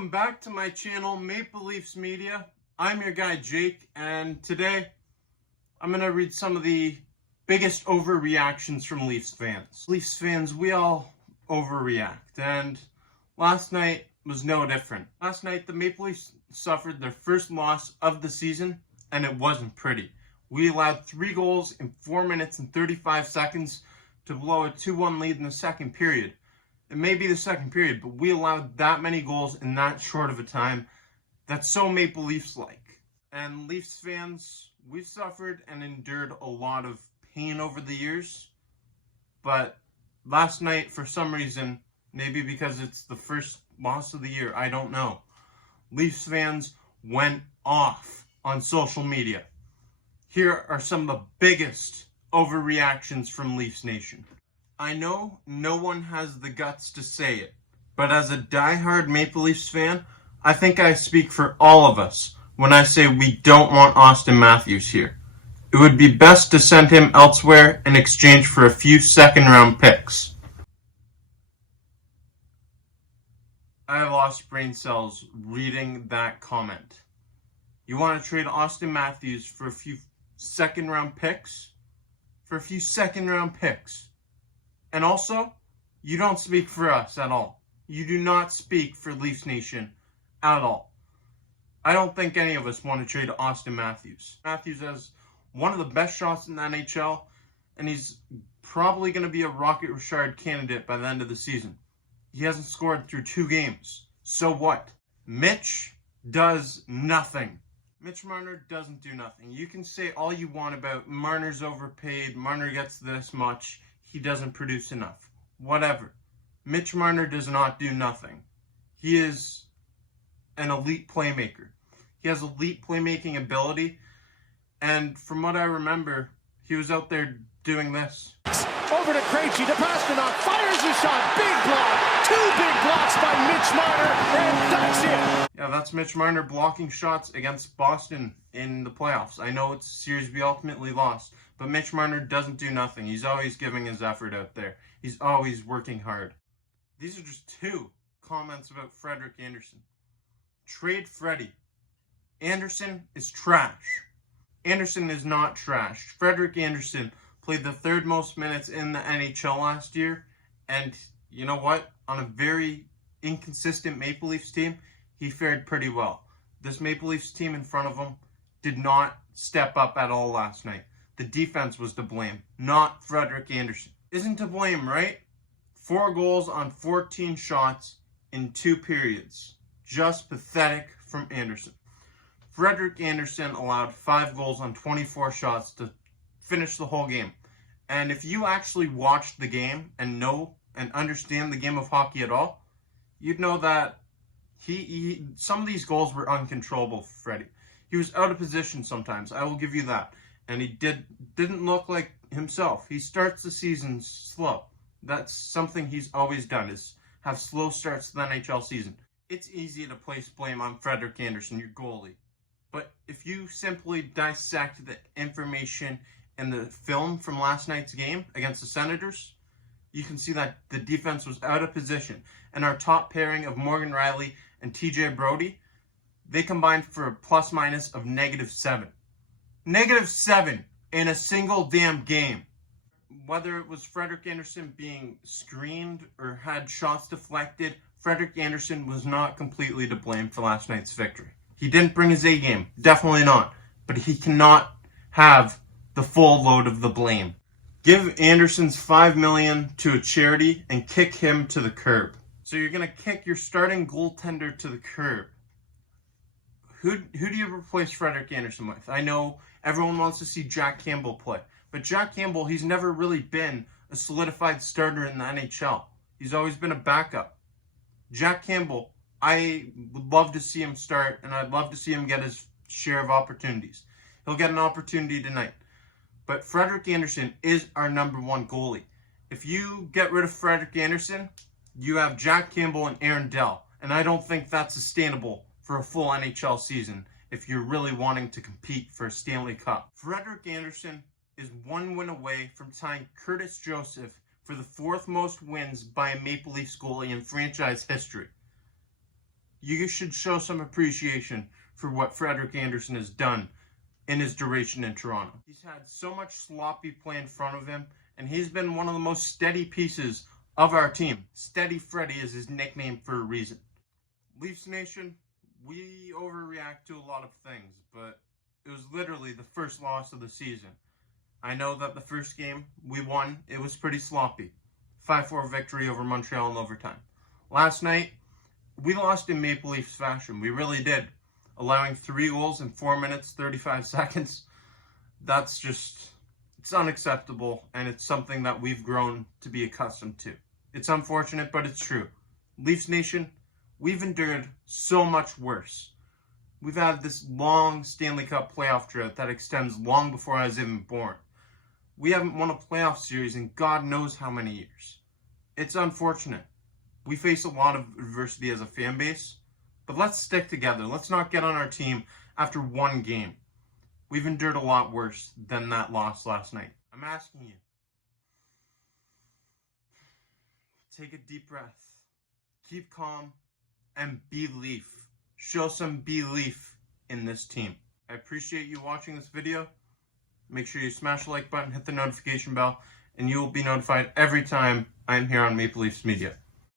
Welcome back to my channel, Maple Leafs Media. I'm your guy Jake, and today I'm going to read some of the biggest overreactions from Leafs fans. Leafs fans, we all overreact, and last night was no different. Last night, the Maple Leafs suffered their first loss of the season, and it wasn't pretty. We allowed 3 goals in 4 minutes and 35 seconds to blow a 2-1 lead in the second period. It may be the second period, but we allowed that many goals in that short of a time. That's so Maple Leafs-like. And Leafs fans, we've suffered and endured a lot of pain over the years. But last night, for some reason, maybe because it's the first loss of the year, I don't know, Leafs fans went off on social media. Here are some of the biggest overreactions from Leafs Nation. I know no one has the guts to say it, but as a diehard Maple Leafs fan, I think I speak for all of us when I say we don't want Austin Matthews here. It would be best to send him elsewhere in exchange for a few second-round picks. I lost brain cells reading that comment. You want to trade Austin Matthews for a few second-round picks? For a few second-round picks. And also, you don't speak for us at all. You do not speak for Leafs Nation at all. I don't think any of us want to trade Austin Matthews. Matthews has one of the best shots in the NHL, and he's probably going to be a Rocket Richard candidate by the end of the season. He hasn't scored through 2 games. So what? Mitch does nothing. Mitch Marner doesn't do nothing. You can say all you want about Marner's overpaid, Marner gets this much, he doesn't produce enough. Whatever. Mitch Marner does not do nothing. He is an elite playmaker. He has elite playmaking ability, and from what I remember, he was out there doing this. Over to Krejci, to Pasternak, fires a shot, big block, 2 big blocks by Mitch Marner, and that's it. Yeah, that's Mitch Marner blocking shots against Boston in the playoffs. I know it's a series we ultimately lost, but Mitch Marner doesn't do nothing. He's always giving his effort out there. He's always working hard. These are just 2 comments about Frederik Anderson. Trade Freddie. Anderson is trash. Anderson is not trash. Frederik Anderson played the 3rd most minutes in the NHL last year, and you know what? On a very inconsistent Maple Leafs team, he fared pretty well. This Maple Leafs team in front of him did not step up at all last night. The defense was to blame, not Frederik Anderson. Isn't to blame, right? 4 goals on 14 shots in 2 periods. Just pathetic from Anderson. Frederik Anderson allowed 5 goals on 24 shots to finish the whole game. And if you actually watched the game and know and understand the game of hockey at all, you'd know that some of these goals were uncontrollable for Freddie. He was out of position sometimes, I will give you that. And he didn't look like himself. He starts the season slow. That's something he's always done, is have slow starts to the NHL season. It's easy to place blame on Frederik Anderson, your goalie. But if you simply dissect the information and the film from last night's game against the Senators, you can see that the defense was out of position. And our top pairing of Morgan Rielly and TJ Brodie, they combined for a plus-minus of -7. -7 in a single damn game. Whether it was Frederik Anderson being screened or had shots deflected, Frederik Anderson was not completely to blame for last night's victory. He didn't bring his A game, definitely not. But he cannot have the full load of the blame. Give Anderson's $5 million to a charity and kick him to the curb. So you're going to kick your starting goaltender to the curb. Who do you replace Frederik Anderson with? I know everyone wants to see Jack Campbell play. But Jack Campbell, he's never really been a solidified starter in the NHL. He's always been a backup. Jack Campbell, I would love to see him start, and I'd love to see him get his share of opportunities. He'll get an opportunity tonight. But Frederik Anderson is our #1 goalie. If you get rid of Frederik Anderson, you have Jack Campbell and Aaron Dell. And I don't think that's sustainable for a full NHL season if you're really wanting to compete for a Stanley Cup. Frederik Anderson is 1 win away from tying Curtis Joseph for the 4th most wins by a Maple Leafs goalie in franchise history. You should show some appreciation for what Frederik Anderson has done in his duration in Toronto. He's had so much sloppy play in front of him, and he's been one of the most steady pieces of our team. Steady Freddy is his nickname for a reason. Leafs Nation, we overreact to a lot of things, but it was literally the first loss of the season. I know that the first game we won, it was pretty sloppy. 5-4 victory over Montreal in overtime. Last night, we lost in Maple Leafs fashion. We really did. Allowing 3 goals in 4 minutes, 35 seconds. That's just, it's unacceptable, and it's something that we've grown to be accustomed to. It's unfortunate, but it's true. Leafs Nation, we've endured so much worse. We've had this long Stanley Cup playoff drought that extends long before I was even born. We haven't won a playoff series in God knows how many years. It's unfortunate. We face a lot of adversity as a fan base, but let's stick together. Let's not get on our team after one game. We've endured a lot worse than that loss last night. I'm asking you, take a deep breath, keep calm, and believe. Show some belief in this team. I appreciate you watching this video. Make sure you smash the like button, hit the notification bell, and you will be notified every time I'm here on Maple Leafs Media.